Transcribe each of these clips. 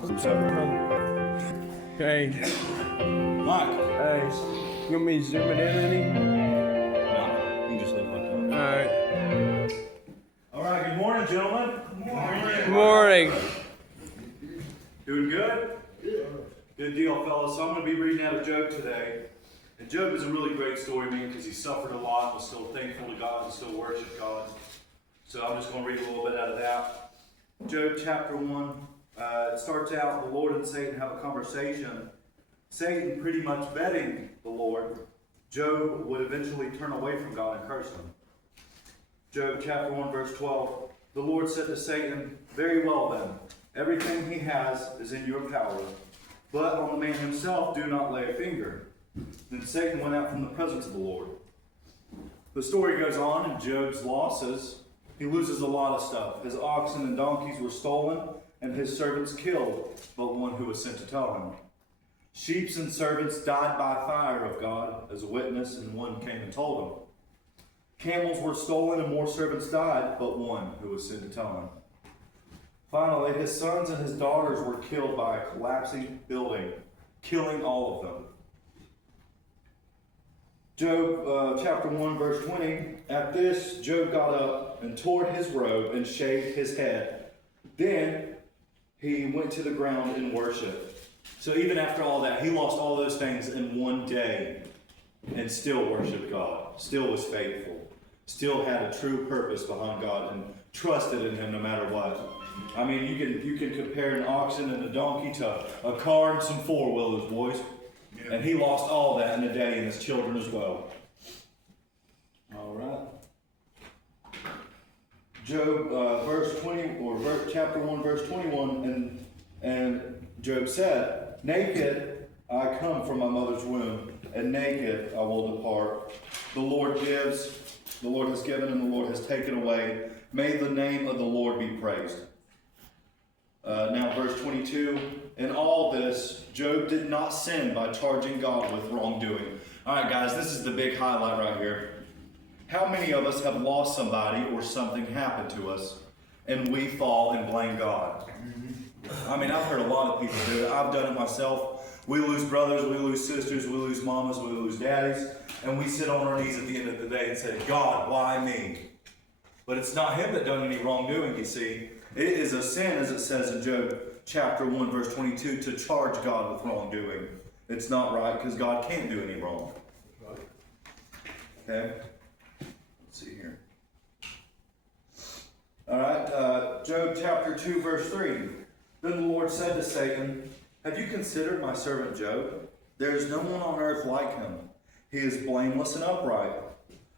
Hey, Mike. hey, you want me to zoom it in any? No, you can just leave it like that. Alright. All right, good morning, gentlemen. Good morning. Doing good? Good deal, fellas. So I'm going to be reading out of Job today. And Job is a really great story, man, because he suffered a lot, but still thankful to God and still worshiped God. So I'm just going to read a little bit out of that. Job chapter 1. It starts out, the Lord and Satan have a conversation. Satan pretty much betting the Lord Job would eventually turn away from God and curse him. Job chapter 1 verse 12. The Lord said to Satan, "Very well then, everything he has is in your power, but on the man himself do not lay a finger." Then Satan went out from the presence of the Lord. The story goes on in Job's losses. He loses a lot of stuff. His oxen and donkeys were stolen, and his servants killed, but one who was sent to tell him. Sheep and servants died by fire of God as a witness, and one came and told him. Camels were stolen, and more servants died, but one who was sent to tell him. Finally, his sons and his daughters were killed by a collapsing building, killing all of them. Job chapter 1 verse 20. At this, Job got up and tore his robe and shaved his head. Then he went to the ground in worship. So even after all that, he lost all those things in one day and still worshiped God, still was faithful, still had a true purpose behind God and trusted in him no matter what. I mean, you can compare an oxen and a donkey to a car and some four-wheelers, boys. Yeah. And he lost all that in a day, and his children as well. All right. Job verse 20, or chapter 1 verse 21, and Job said, "Naked I come from my mother's womb, and naked I will depart. The Lord gives, the Lord has given, and the Lord has taken away. May the name of the Lord be praised." Now verse 22, in all this, Job did not sin by charging God with wrongdoing. All right, guys, this is the big highlight right here. How many of us have lost somebody or something happened to us, and we fall and blame God? I mean, I've heard a lot of people do it. I've done it myself. We lose brothers, we lose sisters, we lose mamas, we lose daddies, and we sit on our knees at the end of the day and say, "God, why me?" But it's not him that done any wrongdoing, you see. It is a sin, as it says in Job chapter 1, verse 22, to charge God with wrongdoing. It's not right, because God can't do any wrong. Okay? Let's see here. Alright, Job chapter 2, verse 3. Then the Lord said to Satan, "Have you considered my servant Job? There is no one on earth like him. He is blameless and upright,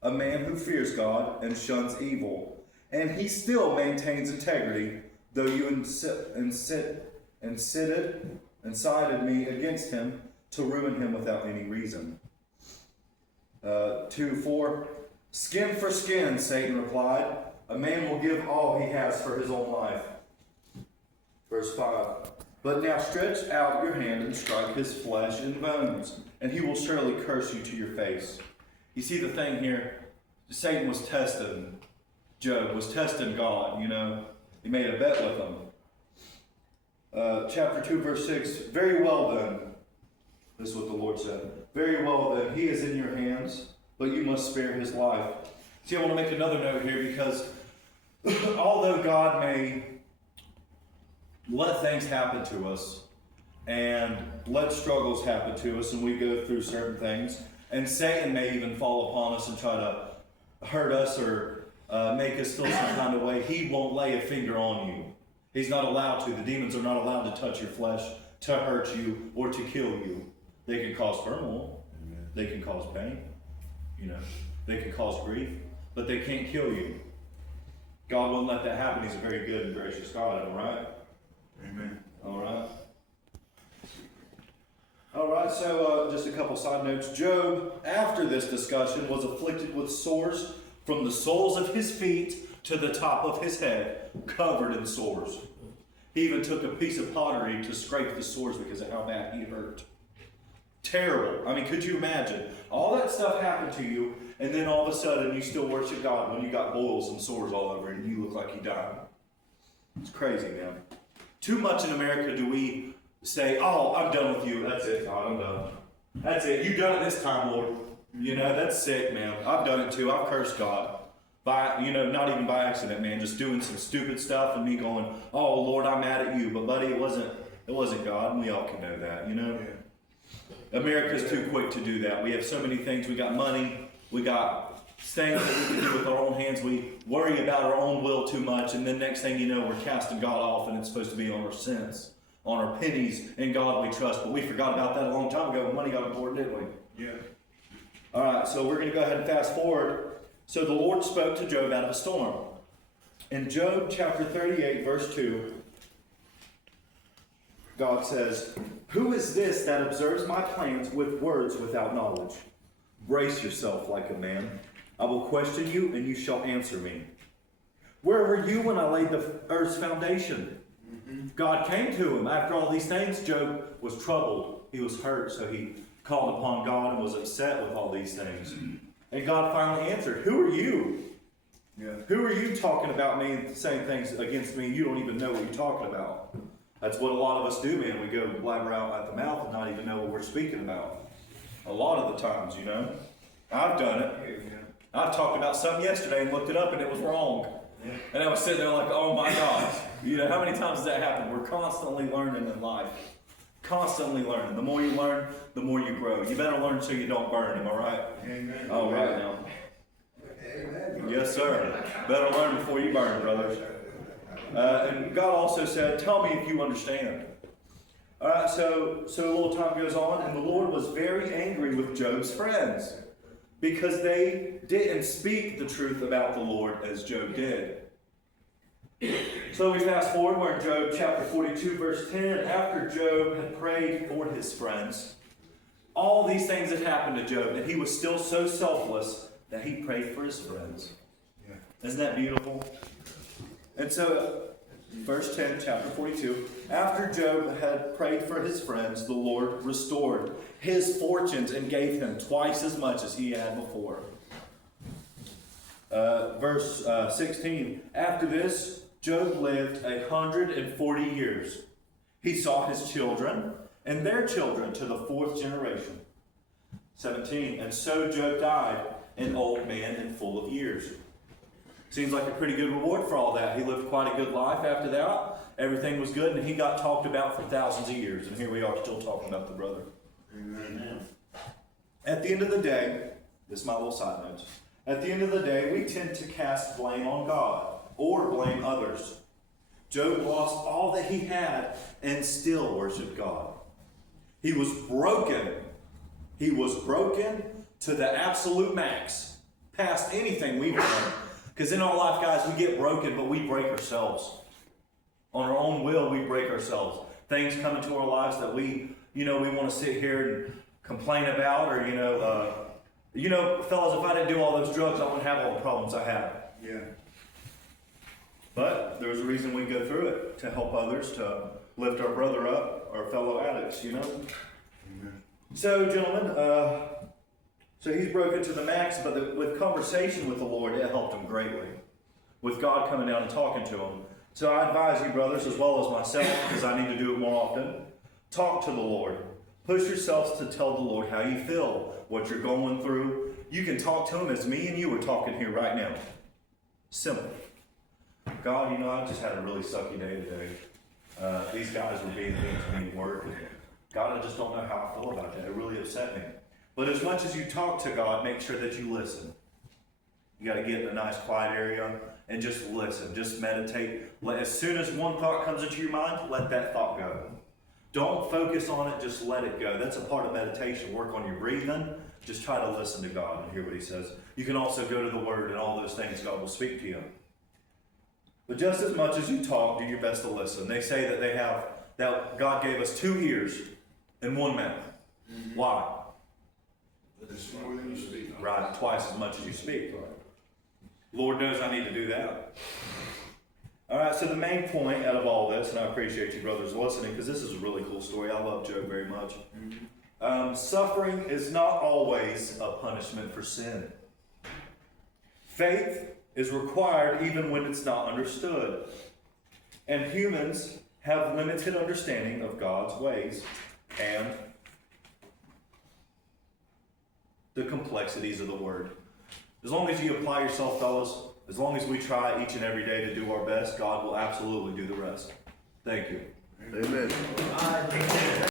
a man who fears God and shuns evil. And he still maintains integrity, though you incited me against him to ruin him without any reason." 2:4. "Skin for skin," Satan replied. "A man will give all he has for his own life." Verse 5. "But now stretch out your hand and strike his flesh and bones, and he will surely curse you to your face." You see the thing here, Satan was testing Job, was testing God, you know. He made a bet with him. Chapter 2, verse 6. "Very well then," this is what the Lord said. "Very well then, he is in your hands, but you must spare his life." See, I want to make another note here, because although God may let things happen to us and let struggles happen to us and we go through certain things, and Satan may even fall upon us and try to hurt us or make us feel some kind of way, he won't lay a finger on you. He's not allowed to. The demons are not allowed to touch your flesh, to hurt you, or to kill you. They can cause turmoil. Amen. They can cause pain. You know, they can cause grief, but they can't kill you. God won't let that happen. He's a very good and gracious God, all right? Amen. All right. All right, so just a couple side notes. Job, after this discussion, was afflicted with sores from the soles of his feet to the top of his head, covered in sores. He even took a piece of pottery to scrape the sores because of how bad he hurt. Terrible. I mean, could you imagine? All that stuff happened to you, and then all of a sudden you still worship God when you got boils and sores all over and you look like you died. It's crazy, man. Too much in America do we say, oh, I'm done with you. That's it, God, I'm done. That's it. You done it this time, Lord. You know, that's sick, man. I've done it too. I've cursed God. Not even by accident, man. Just doing some stupid stuff and me going, oh, Lord, I'm mad at you. But, buddy, it wasn't God, and we all can know that, you know? Yeah. America's too quick to do that. We have so many things. We got money. We got things that we can do with our own hands. We worry about our own will too much, and then next thing you know, we're casting God off, and it's supposed to be on our cents, on our pennies, in God we trust. But we forgot about that a long time ago when money got important, didn't we? Yeah. All right, so we're going to go ahead and fast forward. So the Lord spoke to Job out of a storm. In Job chapter 38, verse 2, God says, "Who is this that observes my plans with words without knowledge? Brace yourself like a man. I will question you, and you shall answer me. Where were you when I laid the earth's foundation?" God came to him. After all these things, Job was troubled. He was hurt, so he called upon God and was upset with all these things. And God finally answered, "Who are you? Yeah. Who are you talking about me and saying things against me? You don't even know what you're talking about." That's what a lot of us do, man. We go blabber out at the mouth and not even know what we're speaking about. A lot of the times, you know. I've done it. I've talked about something yesterday and looked it up and it was wrong. And I was sitting there like, oh my gosh. You know, how many times does that happen? We're constantly learning in life. Constantly learning. The more you learn, the more you grow. You better learn so you don't burn, am I right? Amen. All right now. Amen. Yes, sir. Better learn before you burn, brothers. And God also said, "Tell me if you understand." All right, so a little time goes on, and the Lord was very angry with Job's friends because they didn't speak the truth about the Lord as Job did. So we fast forward, we're in Job chapter 42, verse 10. After Job had prayed for his friends, all these things had happened to Job, and he was still so selfless that he prayed for his friends. Yeah. Isn't that beautiful? And so, verse 10, chapter 42, after Job had prayed for his friends, the Lord restored his fortunes and gave him twice as much as he had before. Verse 16, after this, Job lived 140 years. He saw his children and their children to the fourth generation. 17, and so Job died, an old man and full of years. Seems like a pretty good reward for all that. He lived quite a good life after that. Everything was good, and he got talked about for thousands of years. And here we are still talking about the brother. Amen. At the end of the day, this is my little side notes. At the end of the day, we tend to cast blame on God or blame others. Job lost all that he had and still worshiped God. He was broken. He was broken to the absolute max, past anything we've done. Because in our life, guys, we get broken, but we break ourselves. On our own will, we break ourselves. Things come into our lives that we want to sit here and complain about, or, fellas, if I didn't do all those drugs, I wouldn't have all the problems I have. Yeah. But there's a reason we go through it, to help others, to lift our brother up, our fellow addicts, you know? Amen. So, gentlemen, so he's broken to the max, but with conversation with the Lord, it helped him greatly. With God coming down and talking to him. So I advise you, brothers, as well as myself, because I need to do it more often, talk to the Lord. Push yourselves to tell the Lord how you feel, what you're going through. You can talk to him as me and you are talking here right now. Simple. God, I just had a really sucky day today. These guys were being mean to me at work. And God, I just don't know how I feel about that. It really upset me. But as much as you talk to God, make sure that you listen. You got to get in a nice quiet area and just listen. Just meditate. As soon as one thought comes into your mind, let that thought go. Don't focus on it, just let it go. That's a part of meditation. Work on your breathing. Just try to listen to God and hear what he says. You can also go to the Word and all those things. God will speak to you. But just as much as you talk, do your best to listen. They say that God gave us 2 ears and 1 mouth. Mm-hmm. Why? It's more than you speak. Right, twice as much as you speak. Lord knows I need to do that. All right, so the main point out of all this, and I appreciate you brothers listening, because this is a really cool story. I love Job very much. Mm-hmm. Suffering is not always a punishment for sin. Faith is required even when it's not understood. And humans have limited understanding of God's ways and the complexities of the Word. As long as you apply yourself, fellas, as long as we try each and every day to do our best, God will absolutely do the rest. Thank you. Amen.